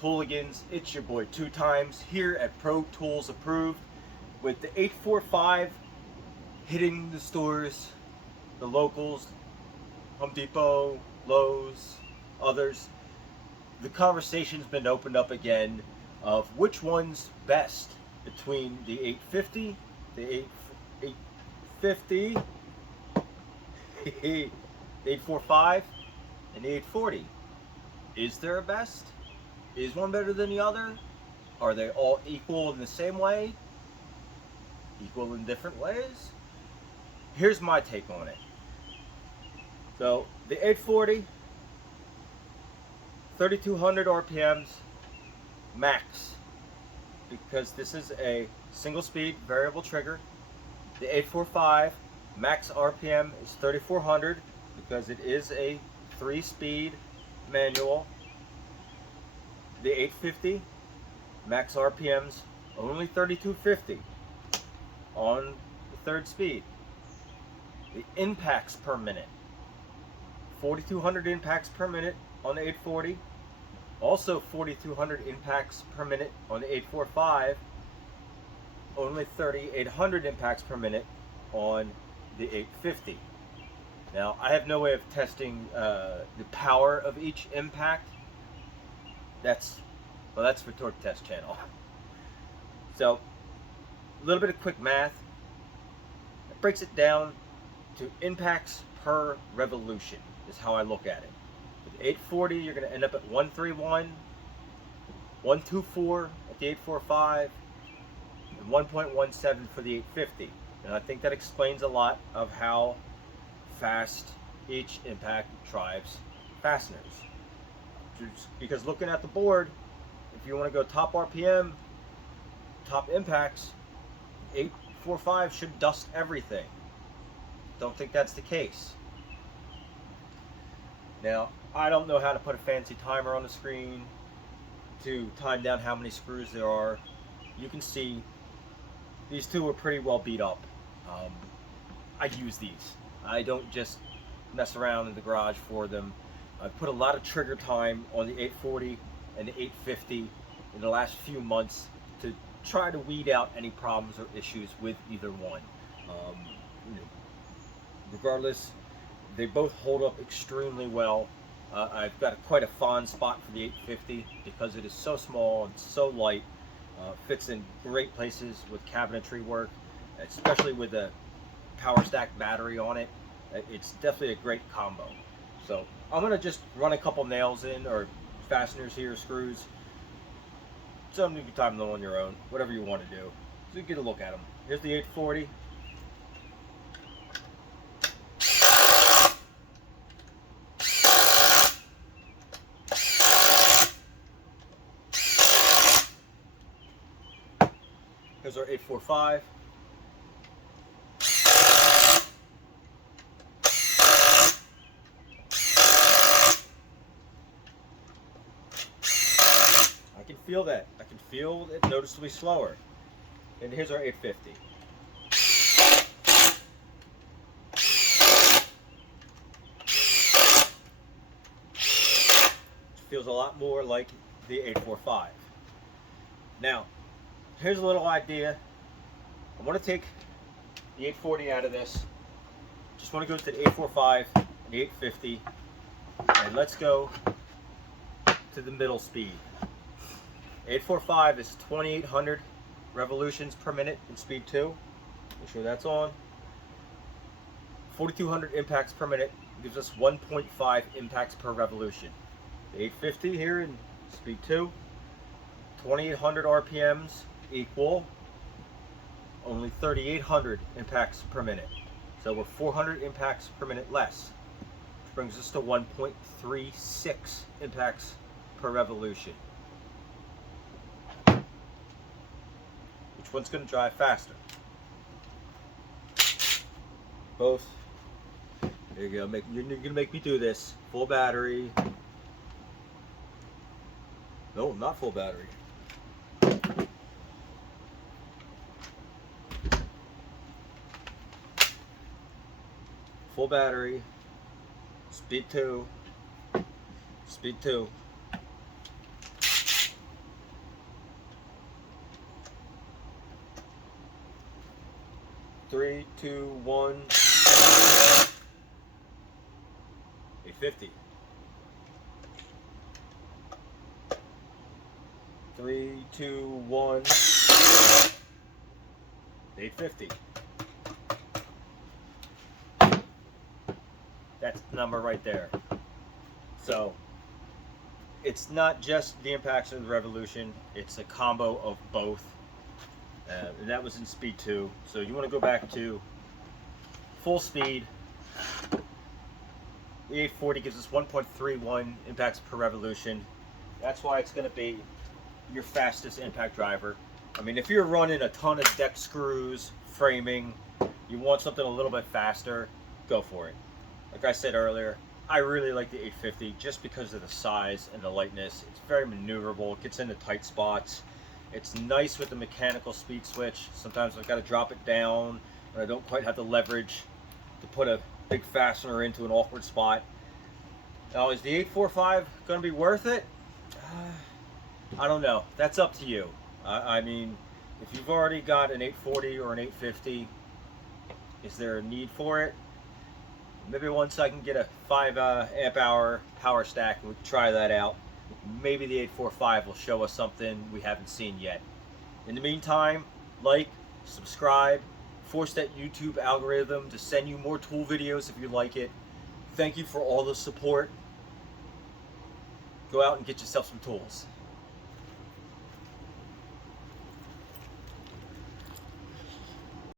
Tooligans? It's your boy 2Times here at Pro Tools Approved with the 845 hitting the stores, the locals, Home Depot, Lowe's, others. The conversation's been opened up again of which one's best between the 850, the 850, the 845, and the 840. Is there a best? Is one better than the other? Are they all equal in the same way? Equal in different ways? Here's my take on it. So the 840, 3200 RPMs max, because this is a single speed variable trigger. The 845 max RPM is 3400 because it is a 3-speed manual. The 850 max RPMs only 3250 on the 3rd speed. The impacts per minute, 4200 impacts per minute on the 840, also 4200 impacts per minute on the 845, only 3800 impacts per minute on the 850. Now, I have no way of testing the power of each impact. That's for Torque Test channel. So, a little bit of quick math. It breaks it down to impacts per revolution is how I look at it. With 840, you're going to end up at 131, 124 at the 845, and 1.17 for the 850. And I think that explains a lot of how fast each impact drives fasteners. Because looking at the board, if you want to go top RPM, top impacts, 845 should dust everything. Don't think that's the case. Now, I don't know how to put a fancy timer on the screen to time down how many screws there are. You can see these two are pretty well beat up. I use these. I don't just mess around in the garage for them. I've put a lot of trigger time on the 840 and the 850 in the last few months to try to weed out any problems or issues with either one. Regardless, they both hold up extremely well. I've got quite a fond spot for the 850 because it is so small and so light. Fits in great places with cabinetry work, especially with a power stack battery on it. It's definitely a great combo. So I'm going to just run a couple nails in, or fasteners here, screws. Some you can time them on your own, whatever you want to do. So you get a look at them. Here's the 840. Here's our 845. I can feel that. I can feel it noticeably slower. And here's our 850. It feels a lot more like the 845. Now, here's a little idea. I want to take the 840 out of this. Just want to go to the 845 and the 850. And let's go to the middle speed. 845 is 2800 revolutions per minute in speed 2. Make sure that's on. 4200 impacts per minute gives us 1.5 impacts per revolution. The 850 here in speed 2, 2800 RPMs equal only 3800 impacts per minute. So we're 400 impacts per minute less, which brings us to 1.36 impacts per revolution. Which one's going to drive faster? Both. There you go. You're going to make me do this. Full battery. No, not full battery. Full battery. Speed 2. Speed 2. 3, 2, 1. 850. 3, 2, 1. 850. That's the number right there. So it's not just the impacts of the Revolution, it's a combo of both. And that was in speed 2. So you want to go back to full speed. The 840 gives us 1.31 impacts per revolution. That's why it's going to be your fastest impact driver. I mean, if you're running a ton of deck screws, framing, you want something a little bit faster, go for it. Like I said earlier, I really like the 850 just because of the size and the lightness. It's very maneuverable, it gets into tight spots. It's nice with the mechanical speed switch. Sometimes I've got to drop it down and I don't quite have the leverage to put a big fastener into an awkward spot. Now, is the 845 going to be worth it? I don't know. That's up to you. I mean, if you've already got an 840 or an 850, is there a need for it? Maybe once I can get a 5 amp hour power stack and we can try that out, maybe the 845 will show us something we haven't seen yet. In the meantime, like, subscribe, force that YouTube algorithm to send you more tool videos if you like it. Thank you for all the support. Go out and get yourself some tools.